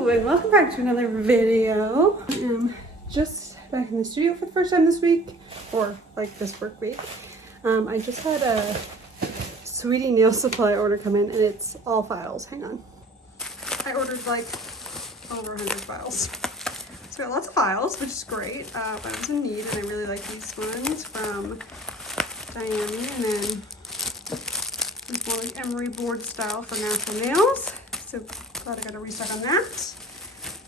Hello and welcome back to another video. I am just back in the studio for the first time this week, or like this work week. I just had a Sweetie nail supply order come in and it's all files. Hang on. I ordered like over 100 files. So I got lots of files, which is great, but I was in need and I really like these ones from Diane, and then there's more like emery board style for natural nails. So glad I got a restock on that.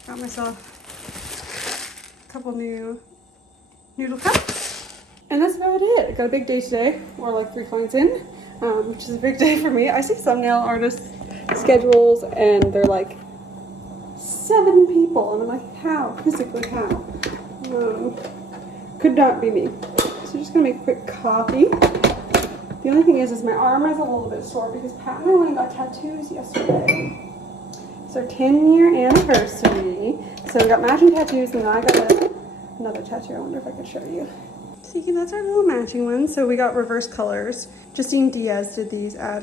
Got myself a couple new noodle cups. And that's about it. I got a big day today. We're like 3 clients in, which is a big day for me. I see some nail artist schedules and they're like 7 people. And I'm like, how? Physically, how? Could not be me. So just gonna make a quick coffee. The only thing is my arm is a little bit sore because Pat and I went and got tattoos yesterday. It's our 10-year anniversary. So we got matching tattoos, and then I got another tattoo. I wonder if I could show you. See, that's our little matching one. So we got reverse colors. Justine Diaz did these at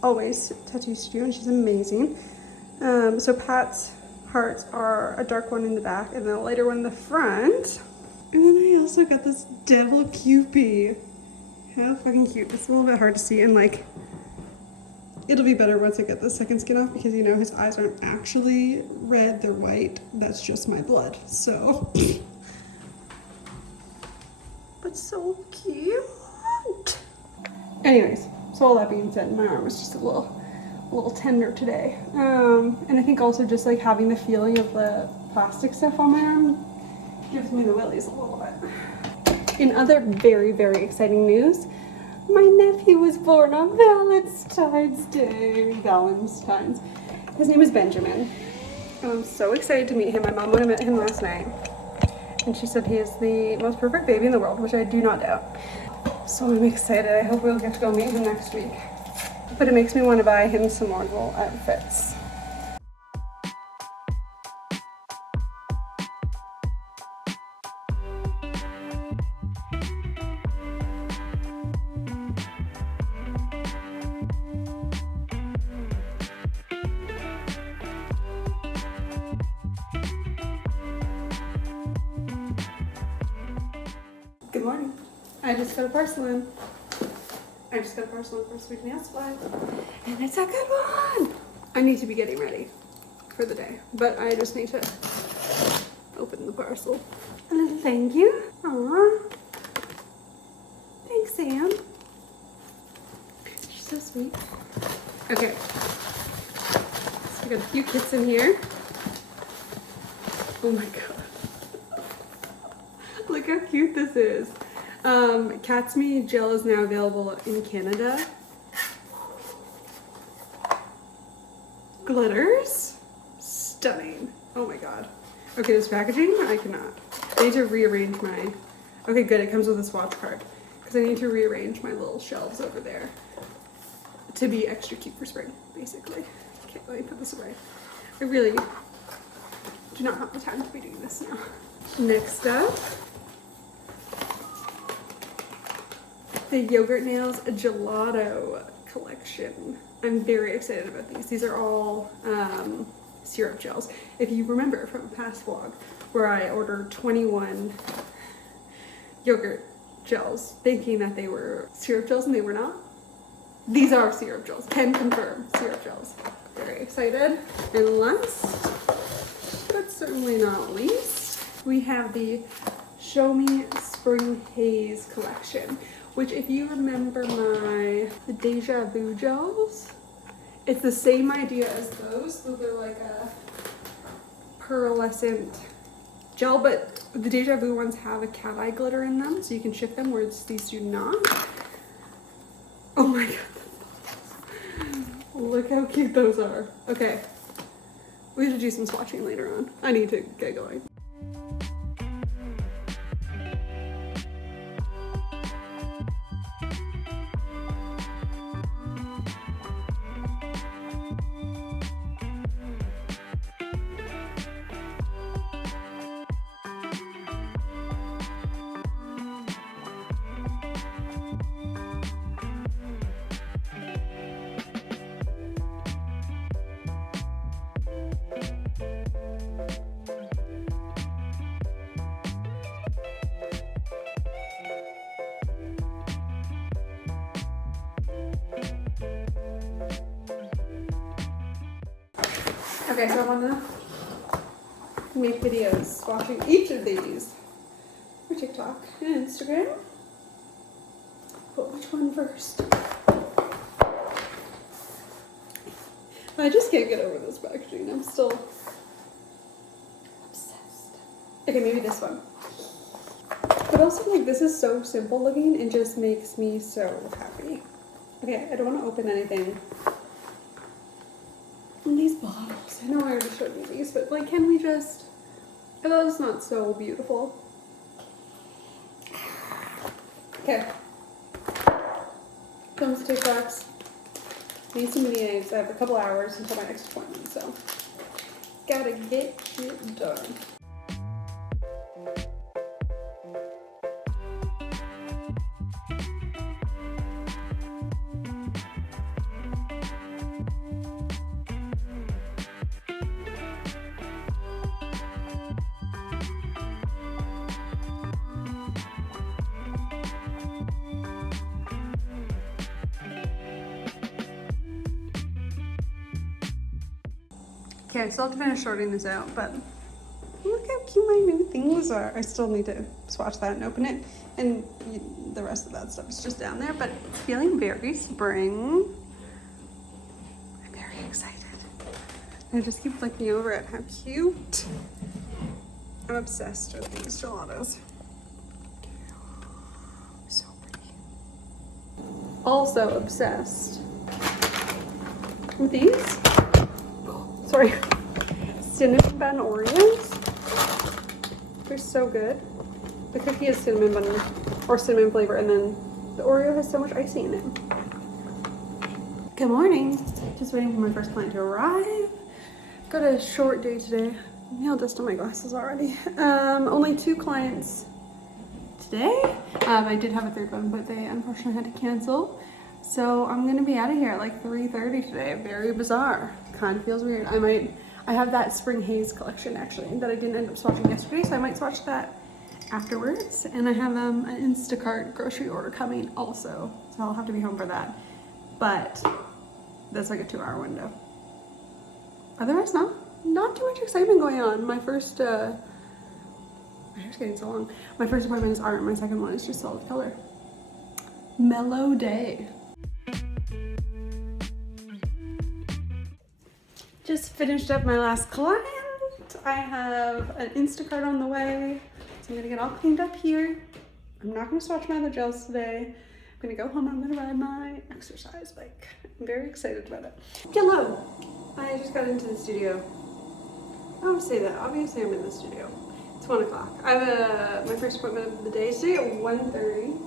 Always Tattoo Studio, and she's amazing. So Pat's hearts are a dark one in the back and then a lighter one in the front. And then I also got this devil Cupid. How fucking cute. It's a little bit hard to see, and like, it'll be better once I get the second skin off because, you know, his eyes aren't actually red, they're white. That's just my blood, so. But so cute. Anyways, so all that being said, my arm is just a little tender today. And I think also just like having the feeling of the plastic stuff on my arm gives me the willies a little bit. In other very, very exciting news, my nephew was born on Valentine's Day. His name is Benjamin. And I'm so excited to meet him. My mom went and met him last night. And she said he is the most perfect baby in the world, which I do not doubt. So I'm excited. I hope we'll get to go meet him next week. But it makes me want to buy him some more little outfits. Good morning. I just got a parcel in. For Sweetie nail supply. And it's a good one. I need to be getting ready for the day, but I just need to open the parcel. A little thank you. Aww. Thanks, Sam. She's so sweet. Okay. So we got a few kits in here. Oh my god. Look how cute this is. Cat's Meat gel is now available in Canada. Glitters. Stunning. Oh my god. Okay, this packaging, I cannot. I need to rearrange my... Okay, good, it comes with a swatch card. Because I need to rearrange my little shelves over there to be extra cute for spring, basically. Okay, let me put this away. I really do not have the time to be doing this now. Next up, the Yogurt Nails Gelato collection. I'm very excited about these. These are all syrup gels. If you remember from a past vlog where I ordered 21 yogurt gels thinking that they were syrup gels and they were not. These are syrup gels. Can confirm syrup gels. Very excited. And last, but certainly not least, we have the Show Me Spring Haze collection, which, if you remember the Deja Vu gels, it's the same idea as those. So they're like a pearlescent gel, but the Deja Vu ones have a cat eye glitter in them, so you can shift them, whereas these do not. Oh my god. Look how cute those are. Okay. We have to do some swatching later on. I need to get going. Okay, so I'm gonna make videos swatching each of these for TikTok and Instagram. But which one first? I just can't get over this packaging. I'm still obsessed. Okay, maybe this one. But also, like, this is so simple looking. It just makes me so happy. Okay, I don't want to open anything. And these bottles. I know I already showed you these, but, like, can we just... I thought it's not so beautiful. Okay. Comes TikToks. Need some mini eggs. I have a couple hours until my next appointment, so gotta get it done. Okay, I still have to finish sorting this out, but look how cute my new things are. I still need to swatch that and open it, and the rest of that stuff is just down there, but it's feeling very spring. I'm very excited. I just keep looking over at how cute. I'm obsessed with these gelatos. So pretty. Also obsessed with these. Sorry, cinnamon bun Oreos. They're so good. The cookie is cinnamon bun or cinnamon flavor, and then the Oreo has so much icing in it. Good morning. Just waiting for my first client to arrive. Got a short day today. Nail dust on my glasses already. Only 2 clients today. I did have a third one, but they unfortunately had to cancel. So I'm gonna be out of here at like 3:30 today. Very bizarre. Kind of feels weird. I have that spring haze collection actually that I didn't end up swatching yesterday, so I might swatch that afterwards. And I have an Instacart grocery order coming also, so I'll have to be home for that. But that's like a 2-hour window. Otherwise, not too much excitement going on. My first, my hair's getting so long. My first appointment is art. My second one is just solid color. Mellow day. Just finished up my last client. I have an Instacart on the way, so I'm gonna get all cleaned up here. I'm not gonna swatch my other gels today. I'm gonna go home. I'm gonna ride my exercise bike. I'm very excited about it. Hello. I just got into the studio. I would say that. Obviously, I'm in the studio. It's 1 o'clock. I have my first appointment of the day today at 1:30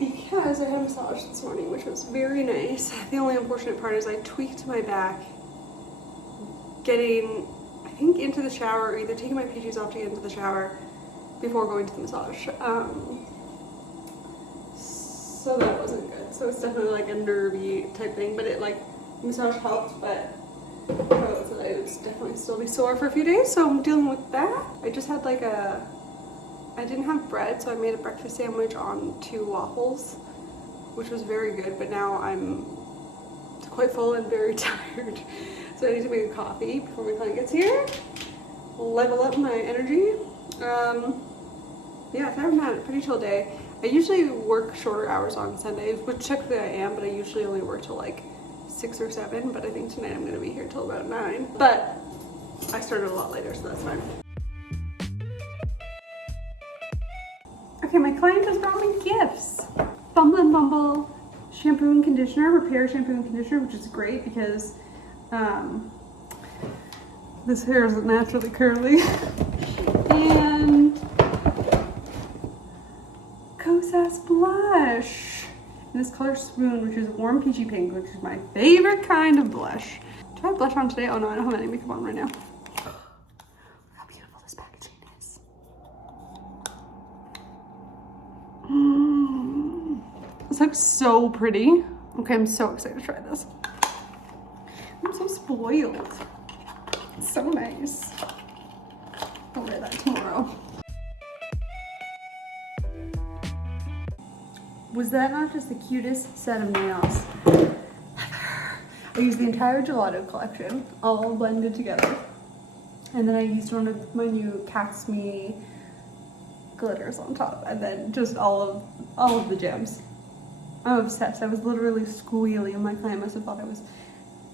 because I had a massage this morning, which was very nice. The only unfortunate part is I tweaked my back getting, I think, into the shower, or either taking my PJs off to get into the shower before going to the massage. So that wasn't good. So it's definitely like a nervy type thing, but it like, massage helped, but it was definitely still be sore for a few days, so I'm dealing with that. I just had like I didn't have bread, so I made a breakfast sandwich on 2 waffles, which was very good, but now I'm quite full and very tired. So I need to make a coffee before my client gets here, level up my energy. Yeah, I've never had a pretty chill day. I usually work shorter hours on Sundays, which technically I am, but I usually only work till like 6 or 7, but I think tonight I'm gonna be here till about 9. But I started a lot later, so that's fine. Okay, my client just brought me gifts. Bumble and Bumble shampoo and conditioner, repair shampoo and conditioner, which is great because this hair is naturally curly. And Kosas blush in this color Swoon, which is warm peachy pink, which is my favorite kind of blush. Do I have blush on today? Oh no, I don't have any makeup on right now. Look how beautiful this packaging is. This looks so pretty. Okay, I'm so excited to try this. I'm so spoiled. It's so nice. I'll wear that tomorrow. Was that not just the cutest set of nails ever? I used the entire gelato collection, all blended together. And then I used one of my new Cat's Me glitters on top, and then just all of the gems. I'm obsessed. I was literally squealing. My client must have thought I was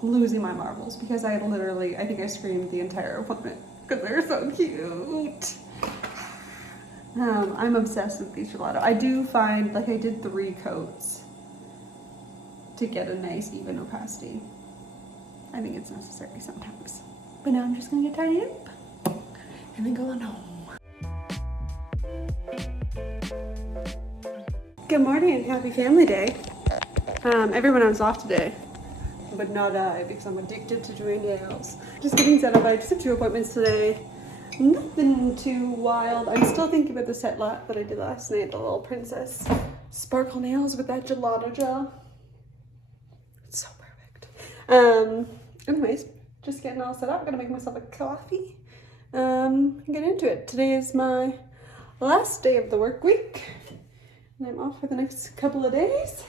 losing my marbles because I think I screamed the entire appointment because they're so cute. I'm obsessed with these gelato. I do find, like, I did 3 coats to get a nice even opacity. I think it's necessary sometimes. But now I'm just gonna get tidied up and then go on home. Good morning and happy family day. Everyone was off today, but not I because I'm addicted to doing nails. Just getting set up. I just have 2 appointments today. Nothing too wild. I'm still thinking about the set lot that I did last night, the little princess sparkle nails with that gelato gel. It's so perfect. Anyways, just getting all set up. I'm gonna make myself a coffee. And get into it. Today is my last day of the work week. And I'm off for the next couple of days.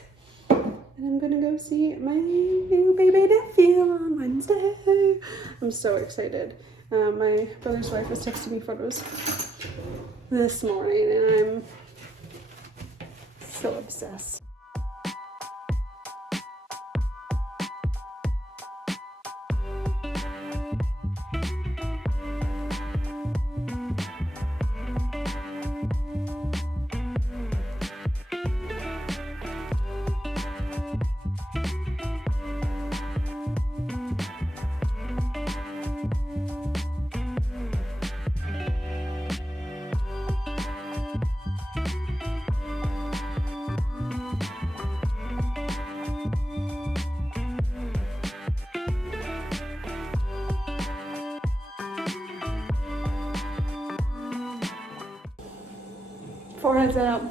And I'm gonna go see my new baby nephew on Wednesday. I'm so excited. My brother's wife was texting me photos this morning and I'm so obsessed. Foreheads out.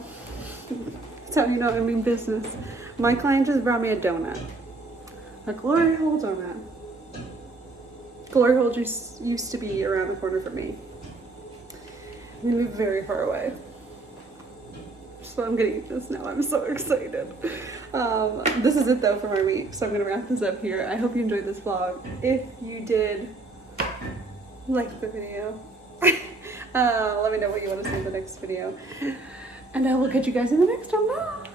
That's how you know I'm in business. My client just brought me a donut. A glory hole donut. Glory hole just used to be around the corner from me. We moved very far away. So I'm gonna eat this now. I'm so excited. This is it though for my week, so I'm gonna wrap this up here. I hope you enjoyed this vlog. If you did, like the video. Let me know what you want to see in the next video. And I will catch you guys in the next one. Bye!